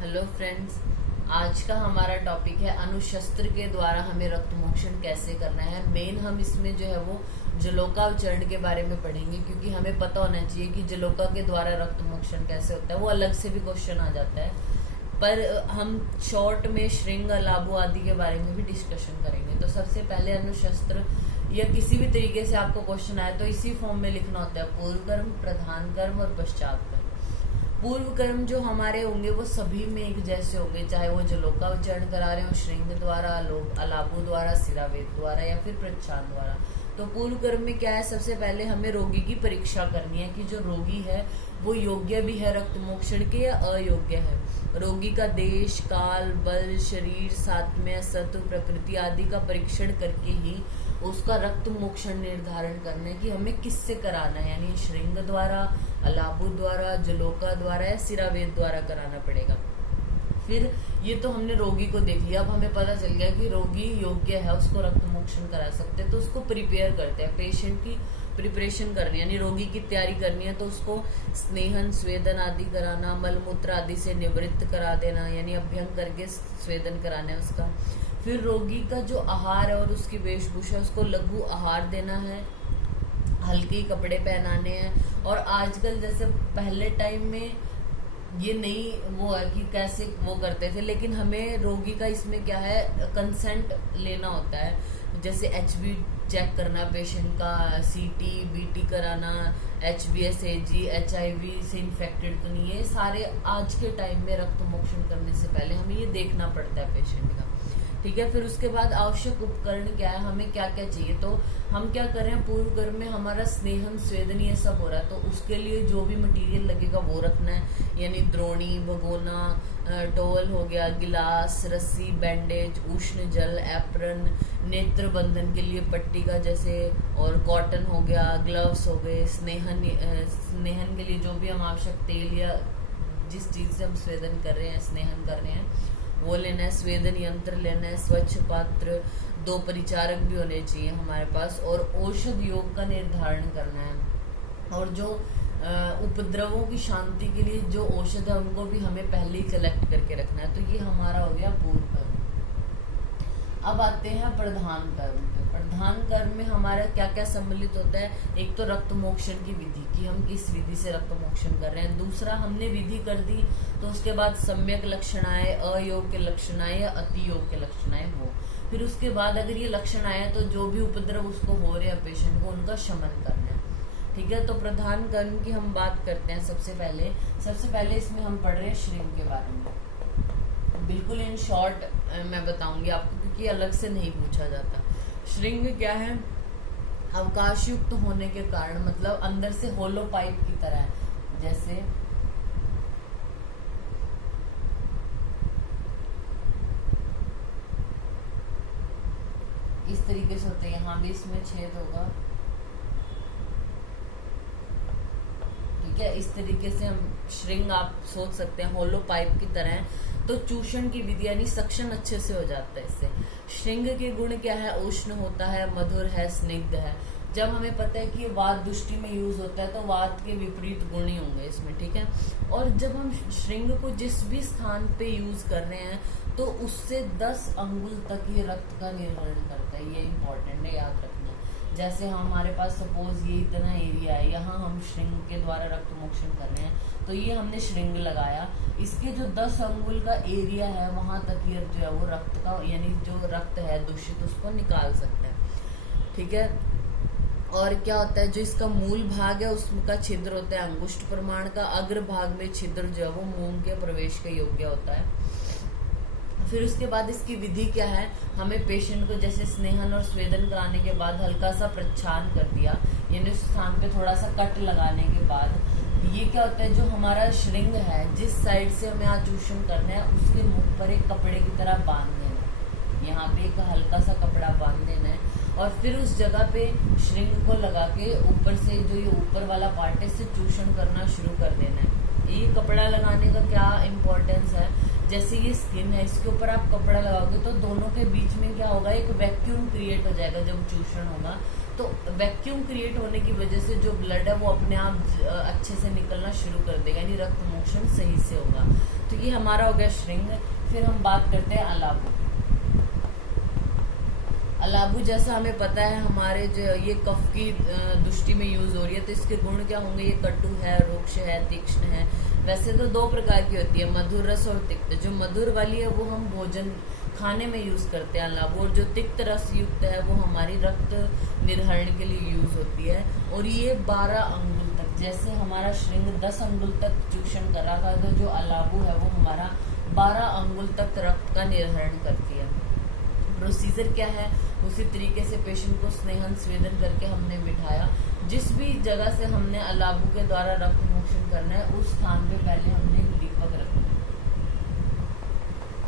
Hello friends, आज का हमारा टॉपिक है अनुशस्त्र के द्वारा हमें रक्त मोक्षण कैसे करना है। मेन हम इसमें जो है वो जलोकावचरण के बारे में पढ़ेंगे, क्योंकि हमें पता होना चाहिए कि जलोका के द्वारा रक्त मोक्षण कैसे होता है। वो अलग से भी क्वेश्चन आ जाता है, पर हम शॉर्ट में श्रृंग, अलाबू आदि के बारे में भी डिस्कशन करेंगे। तो सबसे पहले अनुशस्त्र या किसी भी तरीके से आपको क्वेश्चन आए तो इसी फॉर्म में लिखना होता है: पूर्व कर्म, प्रधान कर्म और पश्चात कर्म। पूर्व कर्म जो हमारे होंगे वो सभी में एक जैसे होंगे, चाहे वो जलोकावचरण करा रहे हो श्रृंग द्वारा, अलाबू द्वारा, सिरावेद द्वारा या फिर प्रच्छान द्वारा। तो पूर्व कर्म में क्या है, सबसे पहले हमें रोगी की परीक्षा करनी है कि जो रोगी है वो योग्य भी है रक्त मोक्षण के या अयोग्य है। रोगी का देश, काल, बल, शरीर, सात्म्य, सत्व, प्रकृति आदि का परीक्षण करके ही उसका रक्त मोक्षण निर्धारण करना है कि हमें किससे कराना है, यानी श्रृंग द्वारा, अलाबू द्वारा, जलोका द्वारा या सिरावेद द्वारा कराना पड़ेगा। फिर ये तो हमने रोगी को देख लिया। अब हमें पता चल गया कि रोगी योग्य है, उसको रक्त मोक्षण करा सकते हैं, तो उसको प्रिपेयर करते हैं। पेशेंट की प्रिपरेशन करनी है, यानी रोगी की तैयारी करनी है, तो उसको स्नेहन, स्वेदन आदि कराना, मलमूत्र आदि से निवृत्त करा देना, यानी अभ्यंग करके स्वेदन कराना है उसका। फिर रोगी का जो आहार है और उसकी वेशभूषा, उसको लघु आहार देना है, हल्के कपड़े पहनाने हैं। और आजकल जैसे पहले टाइम में ये नहीं वो है कि कैसे वो करते थे, लेकिन हमें रोगी का इसमें क्या है, कंसेंट लेना होता है। जैसे HB चेक करना पेशेंट का, CT, BT कराना, HBS, AG, HIV से इन्फेक्टेड तो नहीं है। सारे आज के टाइम में रक्त मोक्षण करने से पहले हमें ये देखना पड़ता है पेशेंट का, ठीक है। फिर उसके बाद आवश्यक उपकरण क्या है, हमें क्या क्या चाहिए। तो हम क्या कर रहे हैं, पूर्व कर्म में हमारा स्नेहन, स्वेदन ये सब हो रहा है, तो उसके लिए जो भी मटेरियल लगेगा वो रखना है, यानी द्रोणी, भगोना, टॉवल हो गया, गिलास, रस्सी, बैंडेज, उष्ण जल, एप्रन, नेत्र बंधन के लिए पट्टी का जैसे, और कॉटन हो गया, ग्लव्स हो गए, स्नेहन के लिए जो भी हम आवश्यक तेल या जिस चीज से हम स्वेदन कर रहे हैं, स्नेहन कर रहे हैं, वो लेना है। स्वेदन यंत्र लेना है, स्वच्छ पात्र, 2 परिचारक भी होने चाहिए हमारे पास, और औषध योग का निर्धारण करना है। और जो उपद्रवों की शांति के लिए जो औषध है उनको भी हमें पहले ही कलेक्ट करके रखना है। तो ये हमारा हो गया पूर्व कर्म। अब आते हैं प्रधान कर्म पे। प्रधान कर्म में हमारा क्या क्या सम्मिलित होता है, एक तो रक्त मोक्षण की विधि कि हम किस विधि से रक्त मोक्षण कर रहे हैं। दूसरा, हमने विधि कर दी तो उसके बाद सम्यक लक्षण आए, अयोग्य लक्षण आए या अति योग्य लक्षण आए हो। फिर उसके बाद अगर ये लक्षण आए तो जो भी उपद्रव उसको हो रहे हैं पेशेंट को, उनका शमन करना है, ठीक है। तो प्रधान कर्म की हम बात करते हैं। सबसे पहले इसमें हम पढ़ रहे हैं श्रृंग के बारे में। बिल्कुल इन शॉर्ट मैं बताऊंगी आपको, क्योंकि अलग से नहीं पूछा जाता। श्रृंग क्या है, अवकाश युक्त होने के कारण, मतलब अंदर से होलो पाइप की तरह है। जैसे इस तरीके से होते हैं, यहाँ भी इसमें छेद होगा, ठीक है। इस तरीके से हम श्रृंग आप सोच सकते हैं होलो पाइप की तरह है। तो चूषण की विधि यानी सक्शन अच्छे से हो जाता है इससे। श्रृंग के गुण क्या है, उष्ण होता है, मधुर है, स्निग्ध है। जब हमें पता है कि ये वात दृष्टि में यूज होता है तो वात के विपरीत गुण ही होंगे इसमें, ठीक है। और जब हम श्रृंग को जिस भी स्थान पे यूज कर रहे हैं तो उससे 10 अंगुल तक ये रक्त का निर्वहन करता है। ये इंपॉर्टेंट है, याद रखना। जैसे हमारे पास सपोज ये इतना एरिया है, यहाँ हम श्रृंग के द्वारा रक्त मोक्षण कर रहे हैं, तो ये हमने श्रृंग लगाया, इसके जो 10 अंगुल का एरिया है वहां तक ये जो है वो रक्त का, यानी जो रक्त है दूषित, उसको निकाल सकते हैं, ठीक है। और क्या होता है, जो इसका मूल भाग है उसका छिद्र होता है अंगुष्ठ प्रमाण का, अग्र भाग में छिद्र जो है वो मूंग के प्रवेश के योग्य होता है। फिर उसके बाद इसकी विधि क्या है, हमें पेशेंट को जैसे स्नेहन और स्वेदन कराने के बाद हल्का सा प्रच्छान कर दिया, यानी उस स्थान पे थोड़ा सा कट लगाने के बाद ये क्या होता है, जो हमारा श्रृंग है जिस साइड से हमें आचूषण करना है उसके मुख पर एक कपड़े की तरह बांध देना है, यहाँ पे एक हल्का सा कपड़ा बांध देना है। और फिर उस जगह पे श्रृंग को लगा के ऊपर से जो ये ऊपर वाला पार्ट है इससे चूषण करना शुरू कर देना है। ये कपड़ा लगाने का क्या इम्पोर्टेंस है, जैसे ये स्किन है इसके ऊपर आप कपड़ा लगाओगे तो दोनों के बीच में क्या होगा, एक वैक्यूम क्रिएट हो जाएगा जब चूषण होगा, तो वैक्यूम क्रिएट होने की वजह से जो ब्लड है वो अपने आप अच्छे से निकलना शुरू कर देगा, यानी रक्त मोक्षण सही से होगा। तो ये हमारा हो गया श्रृंग। फिर हम बात करते हैं अलाबु। अलाबु जैसा हमें पता है हमारे जो ये कफ की दृष्टि में यूज हो रही है, तो इसके गुण क्या होंगे? ये कटु है, रुक्ष है, तीक्ष्ण है। वैसे तो दो प्रकार की होती है, मधुर रस और तिक्त। जो मधुर वाली है वो हम भोजन खाने में यूज करते हैं अलाबु, और जो तिक्त रस युक्त है वो हमारी रक्त निर्हरण के लिए यूज होती है। और ये 12 अंगुल तक, जैसे हमारा श्रृंग 10 अंगुल तक चूषण कर रहा था, तो जो अलाबु है वो हमारा 12 अंगुल तक रक्त का निर्हरण करती है। प्रोसीजर क्या है? उसी तरीके से पेशेंट को स्नेहन स्वेदन करके हमने बिठाया। जिस भी जगह से हमने अलाबु के द्वारा रक्त मोक्षण करना है उस स्थान पे पहले हमने दीपक रखना है,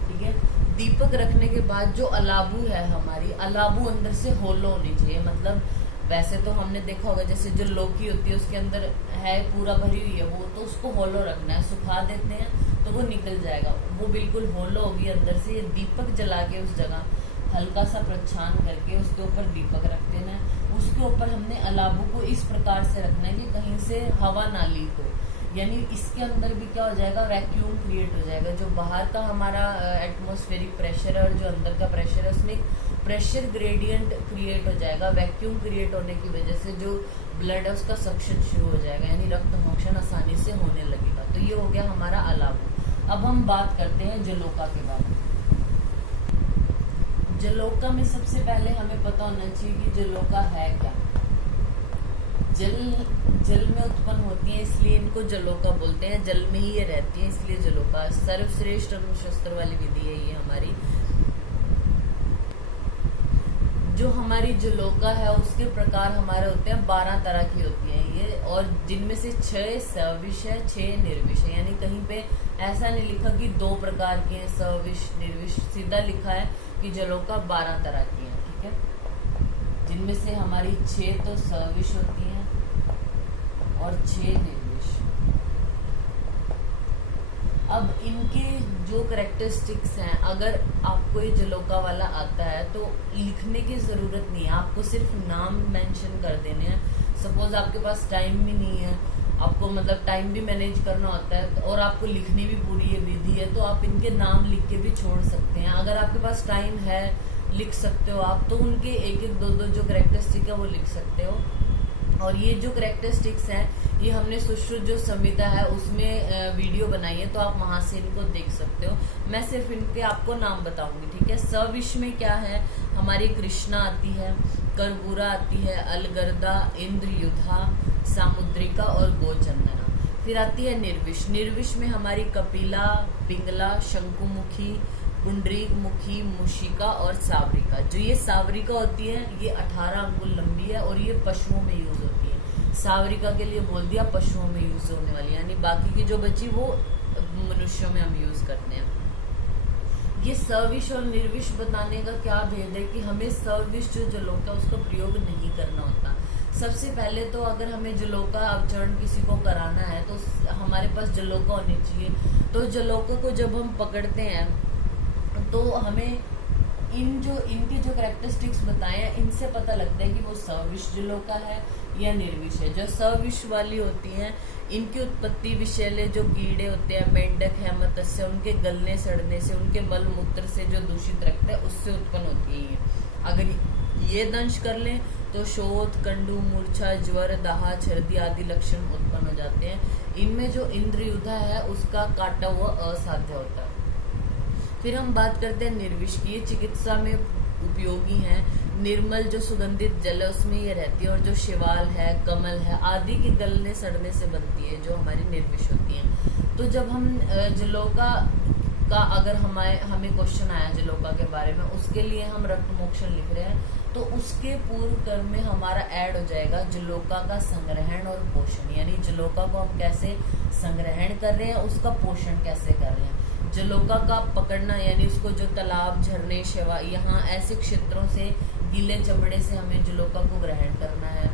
ठीक है। दीपक रखने के बाद जो अलाबु है हमारी, अलाबु अंदर से होलो होनी चाहिए। मतलब वैसे तो हमने देखा होगा जैसे जो लौकी होती है उसके अंदर है पूरा भरी हुई है वो, तो उसको होलो रखना है। सुखा देते हैं तो वो निकल जाएगा, वो बिल्कुल होलो होगी अंदर से। ये दीपक जला के उस जगह हल्का सा प्रच्छान करके उसके ऊपर दीपक रख देना है। उसके ऊपर हमने अलाबु को इस प्रकार से रखना है कि कहीं से हवा ना लीक हो, यानी इसके अंदर भी क्या हो जाएगा? वैक्यूम क्रिएट हो जाएगा। जो बाहर का हमारा एटमॉस्फेरिक प्रेशर है और जो अंदर का प्रेशर है उसमें प्रेशर ग्रेडियंट क्रिएट हो जाएगा। वैक्यूम क्रिएट होने की वजह से जो ब्लड है उसका सक्शन शुरू हो जाएगा, यानी रक्त मोक्षण आसानी से होने लगेगा। तो ये हो गया हमारा अलाबु। अब हम बात करते हैं जलोका के बारे में। जलोका में सबसे पहले हमें पता होना चाहिए कि जलोका है क्या। जल में उत्पन्न होती है इसलिए इनको जलोका बोलते हैं। जल में ही ये रहती है इसलिए जलोका। सर्वश्रेष्ठ अनुशस्त्र वाली विधि है ये हमारी। जो हमारी जलोका है उसके प्रकार हमारे होते हैं 12 तरह की होती है ये, और जिनमें से 6 सविष है, 6 निर्विष है। यानी कहीं पे ऐसा नहीं लिखा कि 2 प्रकार के हैं सविष निर्विष, सीधा लिखा है कि जलोका 12 तरह की है, ठीक है। जिनमें से हमारी 6 तो सविष होती हैं और 6 निर्विष। अब इनके जो करेक्टरिस्टिक्स हैं, अगर आपको ये जलोका वाला आता है तो लिखने की जरूरत नहीं है, आपको सिर्फ नाम मेंशन कर देने हैं। सपोज आपके पास टाइम भी नहीं है, आपको मतलब टाइम भी मैनेज करना होता है और आपको लिखनी भी पूरी ये विधि है, तो आप इनके नाम लिख के भी छोड़ सकते हैं। अगर आपके पास टाइम है लिख सकते हो आप, तो उनके एक एक दो जो करेक्टरिस्टिक है वो लिख सकते हो। और ये जो करेक्टरिस्टिक्स हैं ये हमने सुश्रुत जो संहिता है उसमें वीडियो बनाई है, तो आप वहां से इनको देख सकते हो। मैं सिर्फ इनके आपको नाम बताऊंगी, ठीक है। सविष में क्या है? हमारी कृष्णा आती है, करबूरा आती है, अलगर्दा, इंद्रयुधा, सामुद्रिका और गोचंदना। फिर आती है निर्विष। निर्विष में हमारी कपिला, पिंगला, शंकुमुखी, पुंडरीक मुखी, मुशिका और सावरिका। जो ये सावरिका होती है ये 18 अंगुल लंबी है और ये पशुओं में यूज होती है। सावरिका के लिए बोल दिया पशुओं में यूज होने वाली, यानी बाकी की जो बची वो मनुष्यों में हम यूज करते हैं। ये सविष और निर्विष बताने का क्या भेद है कि हमें सविष जो जलोका उसका प्रयोग नहीं करना होता। सबसे पहले तो अगर हमें जलोका अवचरण किसी को कराना है तो हमारे पास जलोका होनी चाहिए। तो जलोका को जब हम पकड़ते हैं तो हमें इनके जो करेक्टरिस्टिक्स बताए हैं इनसे पता लगता है कि वो सविष जलोका है या निर्विष है। जो सविष वाली होती हैं इनकी उत्पत्ति विषैले जो कीड़े होते हैं, मेंढक है, मत्स्य, उनके गलने सड़ने से, उनके मल मूत्र से जो दूषित रक्त है उससे उत्पन्न होती है। अगर ये दंश कर लें तो शोथ, कंडू, मूर्छा, ज्वर, दाह, छर्दी आदि लक्षण उत्पन्न हो जाते हैं। इनमें जो इंद्रयुधा है उसका काटा हुआ असाध्य होता है। फिर हम बात करते हैं निर्विष की। ये चिकित्सा में उपयोगी है। निर्मल जो सुगंधित जल है उसमें ये रहती है, और जो शिवाल है, कमल है आदि के गलने सड़ने से बनती है जो हमारी निर्विष होती है। तो जब हम जलोका का अगर हमें क्वेश्चन आया जलोका के बारे में, उसके लिए हम रक्त मोक्षण लिख रहे हैं तो उसके पूर्व क्रम में हमारा ऐड हो जाएगा जलोका का संग्रहण और पोषण, यानी जलोका को हम कैसे संग्रहण कर रहे हैं, उसका पोषण कैसे कर रहे हैं। जलोका का पकड़ना यानी उसको जो तालाब, झरने, शेवा, यहाँ ऐसे क्षेत्रों से गीले चमड़े से हमें जलोका को ग्रहण करना है,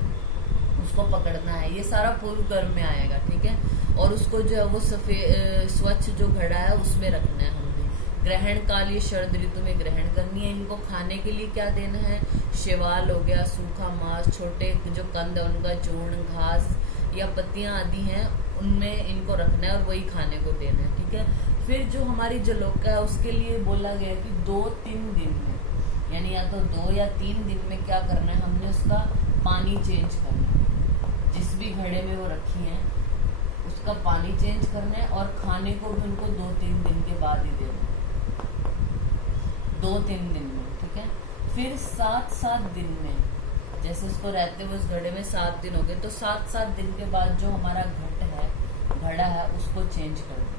उसको पकड़ना है, ये सारा पूर्व कर्म में आएगा, ठीक है। और उसको जो है वो सफेद स्वच्छ जो घड़ा है उसमें रखना है हमें, ग्रहण काल ये शरद ऋतु में ग्रहण करनी है। इनको खाने के लिए क्या देना है, शैवाल हो गया, सूखा मांस, छोटे जो कंद है उनका चूर्ण, घास या पत्तियां आदि हैं उनमें इनको रखना है और वही खाने को देना है। ठीक है। फिर जो हमारी जलोका है उसके लिए बोला गया कि 2-3 दिन में, यानी या तो 2 या 3 दिन में क्या करना है, हमने उसका पानी चेंज करना है। जिस भी घड़े में वो रखी है उसका पानी चेंज करना है और खाने को भी उनको 2-3 दिन के बाद ही देना है, 2-3 दिन में। ठीक है। फिर 7-7 दिन में, जैसे उसको रहते हुए उस घड़े में 7 दिन हो गए, तो 7-7 दिन के बाद जो हमारा घड़ा है उसको चेंज कर देना।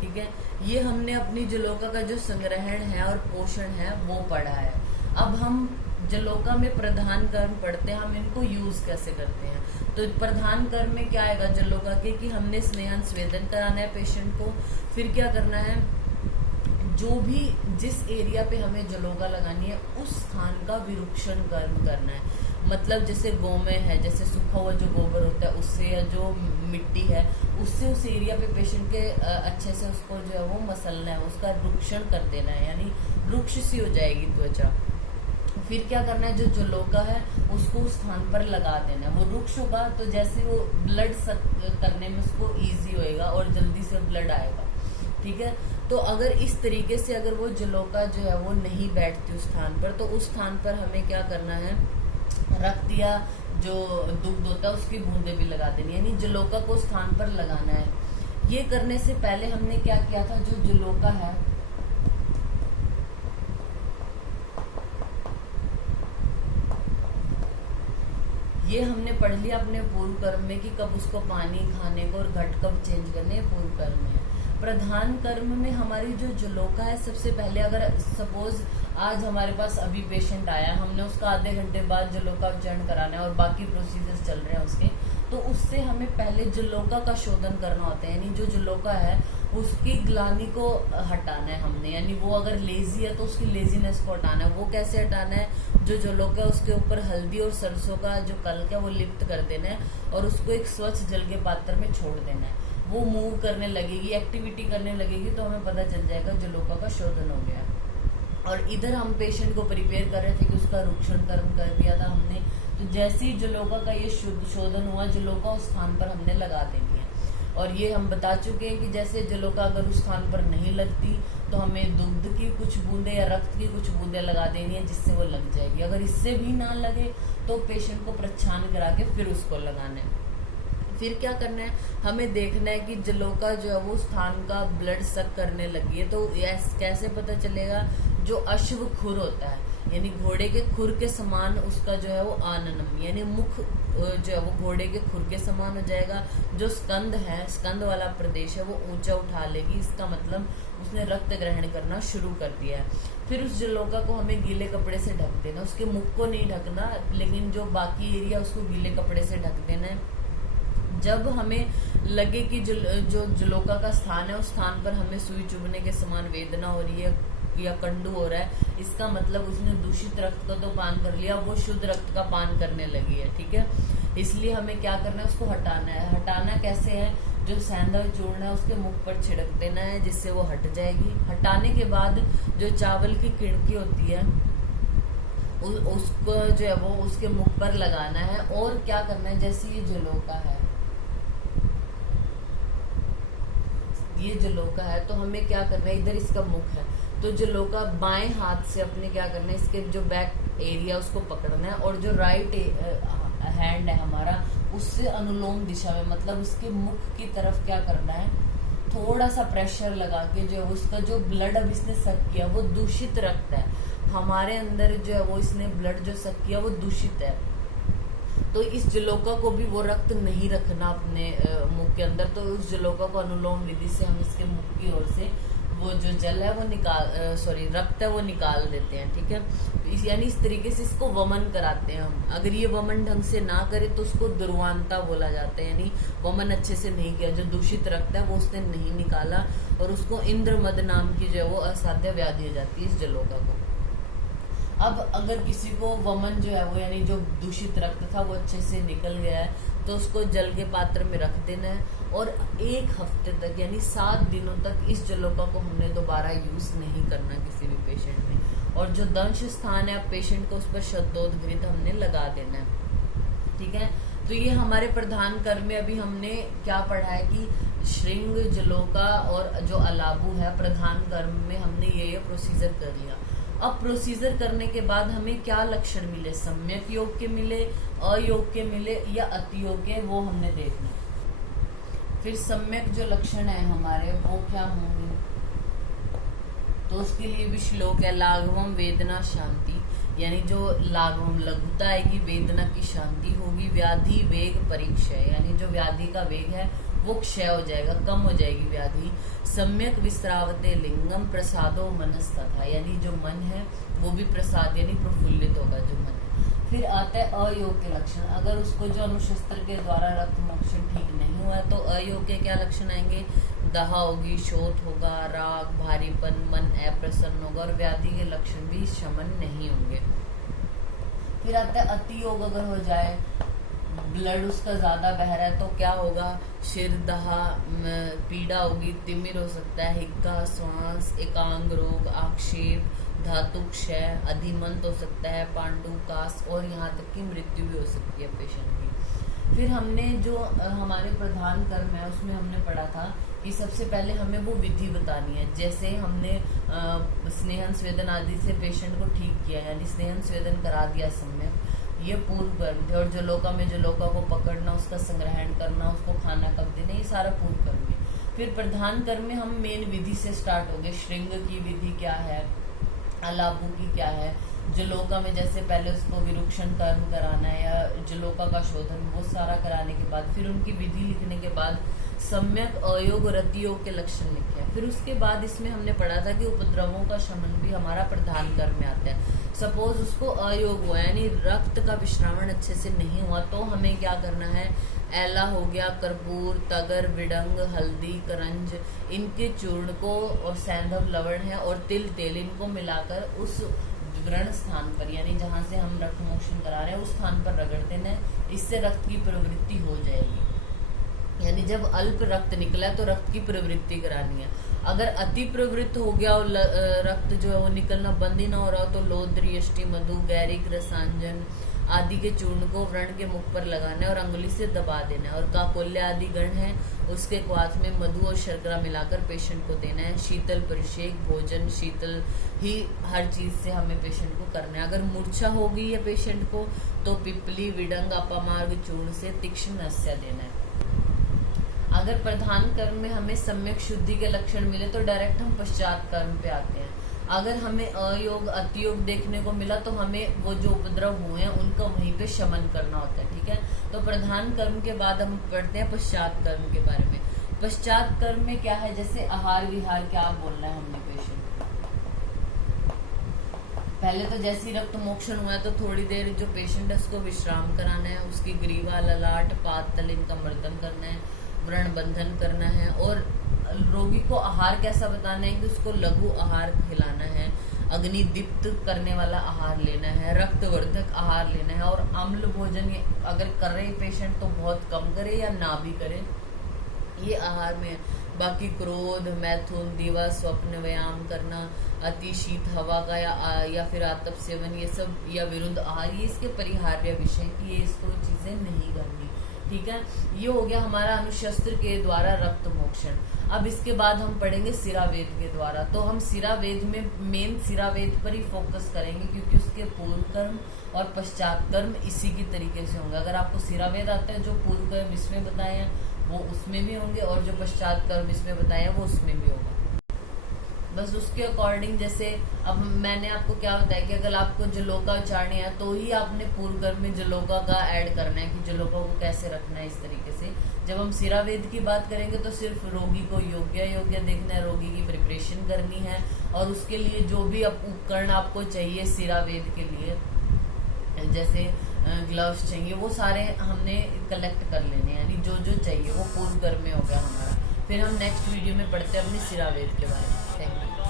ठीक है। ये हमने अपनी जलोका का जो संग्रहण है और पोषण है वो पढ़ा है। अब हम जलोका में प्रधान कर्म पढ़ते हैं, हम इनको यूज कैसे करते हैं। तो प्रधान कर्म में क्या आएगा जलोका के, कि हमने स्नेहन स्वेदन कराना है पेशेंट को। फिर क्या करना है, जो भी जिस एरिया पे हमें जलोका लगानी है उस स्थान का विरुक्षण कर्म करना है। मतलब जैसे गोमय है, जैसे सूखा हुआ जो गोबर होता है उससे, या जो मिट्टी है उससे उस एरिया पे पेशेंट के अच्छे से उसको जो है वो मसलना है, उसका रुक्षण कर देना है, यानी रुक्ष सी हो जाएगी त्वचा। फिर क्या करना है, जो जलोका है उसको उस स्थान पर लगा देना है। वो रुक्ष होगा तो जैसे वो ब्लड करने में उसको इजी होएगा और जल्दी से ब्लड आएगा। ठीक है। तो अगर इस तरीके से अगर वो जलोका जो है वो नहीं बैठती उस स्थान पर, तो उस स्थान पर हमें क्या करना है, रक्त या जो दुग्ध होता है उसकी बूंदे भी लगा देनी, यानी जलोका को स्थान पर लगाना है। ये करने से पहले हमने क्या किया था, जो जलोका है ये हमने पढ़ लिया अपने पूर्व कर्म में कि कब उसको पानी खाने को और घट कब चेंज करने, पूर्व कर्म में। प्रधान कर्म में हमारी जो जलोका है, सबसे पहले अगर सपोज आज हमारे पास अभी पेशेंट आया, हमने उसका आधे घंटे बाद जलोका उपचारण कराना है और बाकी प्रोसीजर्स चल रहे हैं उसके, तो उससे हमें पहले जलोका का शोधन करना होता है। यानी जो जलोका है उसकी ग्लानि को हटाना है हमने, यानी वो अगर लेजी है तो उसकी लेजीनेस को हटाना है। वो कैसे हटाना है, जो जलोका है उसके ऊपर हल्दी और सरसों का जो कल्क है वो लिप्त कर देना है और उसको एक स्वच्छ जल के पात्र में छोड़ देना है। वो मूव करने लगेगी, एक्टिविटी करने लगेगी, तो हमें पता चल जाएगा जलोका का शोधन हो गया। और इधर हम पेशेंट को प्रिपेयर कर रहे थे कि उसका रुक्षण कर्म कर दिया था हमने। तो जैसे ही जलोका का ये शोधन हुआ, जलोका उस स्थान पर हमने लगा देनी है। और ये हम बता चुके हैं कि जैसे जलोका अगर उस स्थान पर नहीं लगती तो हमें दुग्ध की कुछ बूंदे या रक्त की कुछ बूंदे लगा देनी है, जिससे वो लग जाएगी। अगर इससे भी ना लगे तो पेशेंट को प्रच्छान करा के फिर उसको लगाना है। फिर क्या करना है, हमें देखना है कि जलोका जो है वो स्थान का ब्लड सक करने लगी है। तो कैसे पता चलेगा, जो अश्व खुर होता है, यानी घोड़े के खुर के समान उसका जो है वो आननम, यानी मुख जो है वो घोड़े के खुर के समान हो जाएगा। जो स्कंद है, स्कंद वाला प्रदेश है, वो ऊंचा उठा लेगी। इसका मतलब उसने रक्त ग्रहण करना शुरू कर दिया है। फिर उस जलोका को हमें गीले कपड़े से ढक देना, उसके मुख को नहीं ढकना, लेकिन जो बाकी एरिया उसको गीले कपड़े से ढक देना है। जब हमें लगे कि जो जलोका का स्थान है उस स्थान पर हमें सुई चुभने के समान वेदना हो रही है या कंडू हो रहा है, इसका मतलब उसने दूषित रक्त का तो पान कर लिया, वो शुद्ध रक्त का पान करने लगी है। ठीक है। इसलिए हमें क्या करना है, उसको हटाना है। हटाना कैसे है, जो सैंधव चूर्ण है उसके मुख पर छिड़क देना है, जिससे वो हट जाएगी। हटाने के बाद जो चावल की किणकी होती है उसको जो है वो उसके मुख पर लगाना है। और क्या करना है, जैसे ये जलोका है, ये जलोका है, तो हमें क्या करना है, इधर इसका मुख है, तो जलोका बाएं हाथ से अपने क्या करना है, इसके जो बैक एरिया उसको पकड़ना है और जो राइट हैंड है हमारा उससे अनुलोम दिशा में, मतलब उसके मुख की तरफ क्या करना है, थोड़ा सा प्रेशर लगा के जो उसका जो ब्लड अब इसने सक किया वो दूषित रक्त है हमारे अंदर, जो है वो इसने ब्लड जो सक किया वो दूषित है। तो इस जलोका को भी वो रक्त नहीं रखना अपने मुख के अंदर। तो उस जलोका को अनुलोम विधि से हम इसके मुख की ओर से वो जो जल है वो रक्त है वो निकाल देते हैं। ठीक है। यानी इस तरीके से इसको वमन कराते हैं हम। अगर ये वमन ढंग से ना करे तो उसको दुर्वांता बोला जाता है, यानी वमन अच्छे से नहीं किया, जो दूषित रक्त है वो उसने नहीं निकाला और उसको इंद्रमद नाम की जो है वो असाध्य व्याधि हो जाती है इस जलोका को। अब अगर किसी को वमन जो है वो यानी जो दूषित रक्त था वो अच्छे से निकल गया है तो उसको जल के पात्र में रख देना है और 1 हफ्ते तक यानी 7 दिनों तक इस जलोका को हमने दोबारा यूज नहीं करना किसी भी पेशेंट में। और जो दंश स्थान है, पेशेंट को उस पर शब्दोद्घृत हमने लगा देना है। ठीक है, तो ये हमारे प्रधान कर्म में अभी हमने क्या पढ़ा है कि श्रृंग, जलोका और जो अलाबू है, प्रधान कर्म में हमने ये प्रोसीजर कर लिया। अब प्रोसीजर करने के बाद हमें क्या लक्षण मिले, सम्यक योग के मिले, अयोग के मिले या अति योग के, वो हमने देखना। फिर सम्यक जो लक्षण है हमारे वो क्या होंगे, तो उसके लिए भी श्लोक है, लाघवम वेदना शांति, यानी जो लाघवम लघुता आएगी, वेदना की शांति होगी, व्याधि वेग परीक्षय, यानी जो व्याधि का वेग है वो क्षय हो जाएगा, कम हो जाएगी व्याधि। सम्यक विस्रावते लिंगम प्रसादो मनस्तथा, यानी जो मन है वो भी प्रसाद यानी प्रफुल्लित होगा जो मन है। फिर आता है अयोग के लक्षण, अगर उसको जो अनुशस्त्र के द्वारा रक्त मोक्षण ठीक नहीं हुआ है तो अयोग के क्या लक्षण आएंगे, दहा होगी, शोथ होगा, राग, भारीपन, मन अप्रसन्न होगा और व्याधि के लक्षण भी शमन नहीं होंगे। फिर आता है अति योग, अगर हो जाए ब्लड उसका ज्यादा बह रहा है तो क्या होगा, सिर दहा, पीड़ा होगी, तिमिर हो सकता है, हिक्का, श्वास, एकांग रोग, आक्षेप, धातु क्षय, अधिमंत हो सकता है, पांडु कास और यहाँ तक की मृत्यु भी हो सकती है पेशेंट की। फिर हमने जो हमारे प्रधान कर्म है उसमें हमने पढ़ा था कि सबसे पहले हमें वो विधि बतानी है। जैसे हमने स्नेहन स्वेदन आदि से पेशेंट को ठीक किया, यानी स्नेहन स्वेदन करा दिया सम्यक, ये पूर्व कर्म थे। और जलोका में जलोका को पकड़ना, उसका संग्रहण करना, उसको खाना कब देना, ये सारा पूर्व कर्म है। फिर प्रधान कर्म में हम मेन विधि से स्टार्ट हो गए, श्रृंग की विधि क्या है, अलाबू की क्या है, जलोका में जैसे पहले उसको विरुक्षण कर्म कराना है या जलोका का शोधन, वो सारा कराने के बाद फिर उनकी विधि लिखने के बाद सम्यक, अयोग और अति योग के लक्षण लिखे हैं। फिर उसके बाद इसमें हमने पढ़ा था कि उपद्रवों का शमन भी हमारा प्रधान कर्म में आता है। सपोज उसको अयोग हुआ यानी रक्त का विश्रावण अच्छे से नहीं हुआ तो हमें क्या करना है, एला हो गया, कर्पूर, तगर, विडंग, हल्दी, करंज, इनके चूर्ण को और सैंधव लवण है और तिल तेल, इनको मिलाकर उस व्रण स्थान पर यानी जहाँ से हम रक्त मोक्षण करा रहे हैं उस स्थान पर रगड़ देना है। इससे रक्त की प्रवृत्ति हो जाएगी। यानी जब अल्प रक्त निकला है तो रक्त की प्रवृत्ति करानी है। अगर अति प्रवृत्त हो गया और रक्त जो है वो निकलना बंद ही ना हो रहा हो तो लोद्री, यष्टि, मधु, गैरिक, रसांजन आदि के चूर्ण को व्रण के मुख पर लगाना है और अंगुली से दबा देना है। और काकोल्य आदि गण है उसके क्वाथ में मधु और शर्करा मिलाकर पेशेंट को देना है। शीतल परिषेक, भोजन शीतल ही हर चीज से हमें पेशेंट को करना है। अगर मूर्छा हो गई है पेशेंट को तो पिपली, विडंग, अपामार्ग चूर्ण से तीक्ष्ण नस्य देना है। अगर प्रधान कर्म में हमें सम्यक शुद्धि के लक्षण मिले तो डायरेक्ट हम पश्चात कर्म पे आते हैं। अगर हमें अयोग, अतियोग देखने को मिला तो हमें वो जो उपद्रव हुए हैं उनका वहीं पे शमन करना होता है। ठीक है, तो प्रधान कर्म के बाद हम पढ़ते हैं पश्चात कर्म के बारे में। पश्चात कर्म में क्या है, जैसे आहार विहार क्या बोलना है हमने पेशेंट। पहले तो जैसे ही रक्त मोक्षण हुआ है तो थोड़ी देर जो पेशेंट है उसको विश्राम कराना है, उसकी ग्रीवा, ललाट, पाद तल इनका मर्दन करना है, व्रण बंधन करना है। और रोगी को आहार कैसा बताना है कि उसको लघु आहार खिलाना है, अग्नि दीप्त करने वाला आहार लेना है, रक्तवर्धक आहार लेना है। और अम्ल भोजन अगर कर रहे पेशेंट तो बहुत कम करे या ना भी करे, ये आहार में। बाकी क्रोध, मैथुन, दिवा, स्वप्न, व्यायाम करना, अति शीत हवा का या फिर आतप सेवन, ये सब या विरुद्ध आहार, ये इसके परिहार्य विषय की, ये इसको चीजें नहीं करनी। ठीक है, ये हो गया हमारा अनुशस्त्र के द्वारा रक्त मोक्षण। अब इसके बाद हम पढ़ेंगे सिरावेद के द्वारा। तो हम सिरावेद में मेन सिरावेद पर ही फोकस करेंगे क्योंकि उसके पूर्व कर्म और पश्चात कर्म इसी की तरीके से होंगे। अगर आपको सिरावेद आता है, जो पूर्व कर्म इसमें बताए हैं वो उसमें भी होंगे और जो पश्चात कर्म इसमें बताए हैं वो उसमें भी होगा। बस उसके अकॉर्डिंग, जैसे अब मैंने आपको क्या बताया कि अगर आपको जलोका उच्चारणी है तो ही आपने पूर्व कर्म में जलोका का ऐड करना है कि जलोका को कैसे रखना है। इस तरीके से जब हम सिरावेद की बात करेंगे तो सिर्फ रोगी को योग्य देखना है, रोगी की प्रिपरेशन करनी है और उसके लिए जो भी उपकरण आपको चाहिए सिरावेद के लिए, जैसे ग्लव्स चाहिए, वो सारे हमने कलेक्ट कर लेने, यानी जो जो चाहिए वो पूर्व कर्म में हो गया हमारा। फिर हम नेक्स्ट वीडियो में पढ़ते हैं अपनी सिरावेद के बारे में। Thank you.